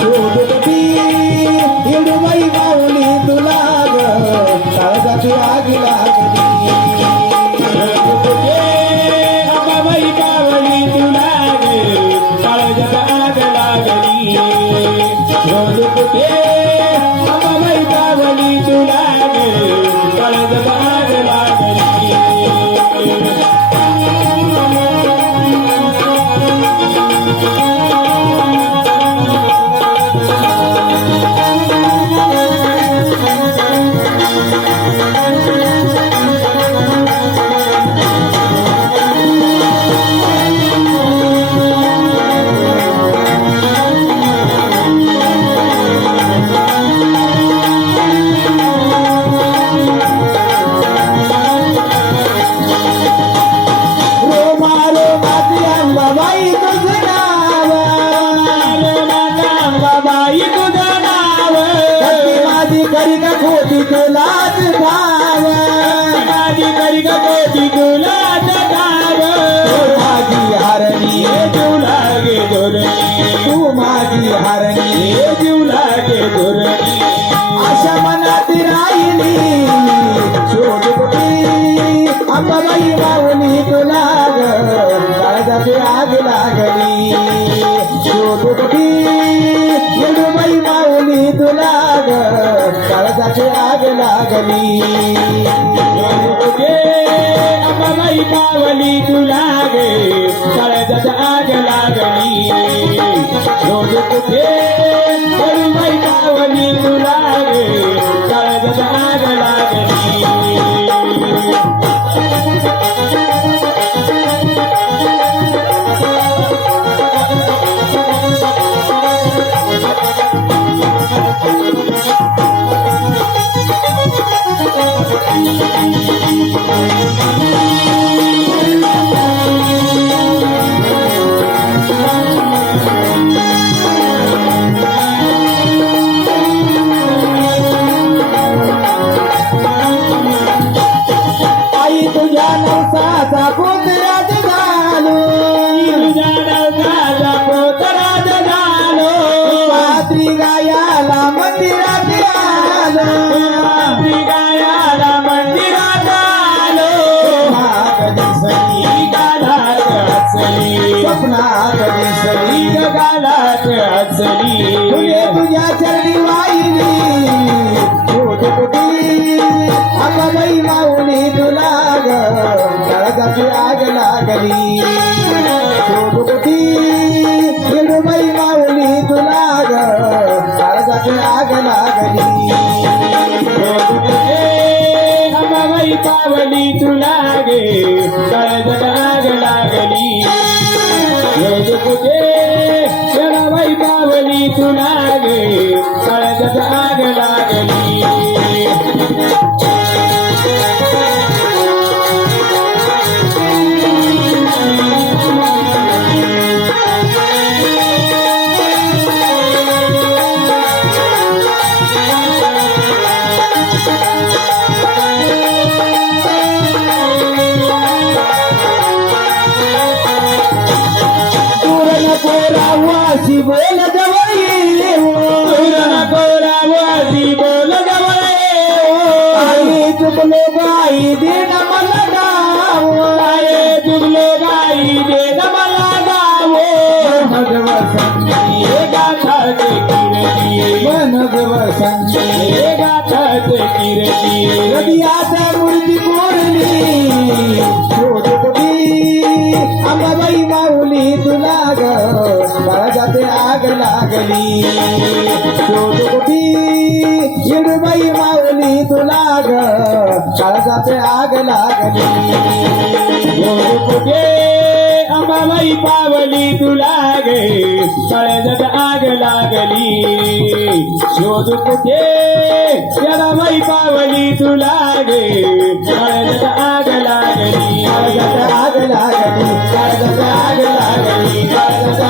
শুধু ग कोटी तुला जगाव माझी धोरणी तू माझी हरणी हे तुला गे धोरणी आशा मनात राहिली शोध कुठे अंबाबाई माऊली तुला ग काळजाते आग लागली शोध कुठे येडूबाई माऊली तुला ग काळजाते आग लागली गे अंबाबाई पावली तुला गे काळजात आग लागली रोज कुठे हरुबाई पावली तुला गे काळजात आग लागली गायाला मंदिरात आलो आपली गायाला मंदिरात आलो दिसली गालात अचली स्वप्नात दिसली गालात अचली तुझे तुझ्या चरणी माऊली तुला ग काळजाची आग लागली. गे काळजात चुकलो गाई देण मला गाव तुगलो गाई दे मला गावो. भगव संगी हे गाथाचे किरती मन गव संगी हे गाथाचे लागली. शोध कुठी माऊली तुला ग काळजाचे आग लागली. रोज कुठे अंबाबाई पावली तुला गे काळजात आग लागली. शोध कुठे बाई पावली तुला गे काळजात आग लागली. काळजात आग लागली. काळजात आग लागली. काळजात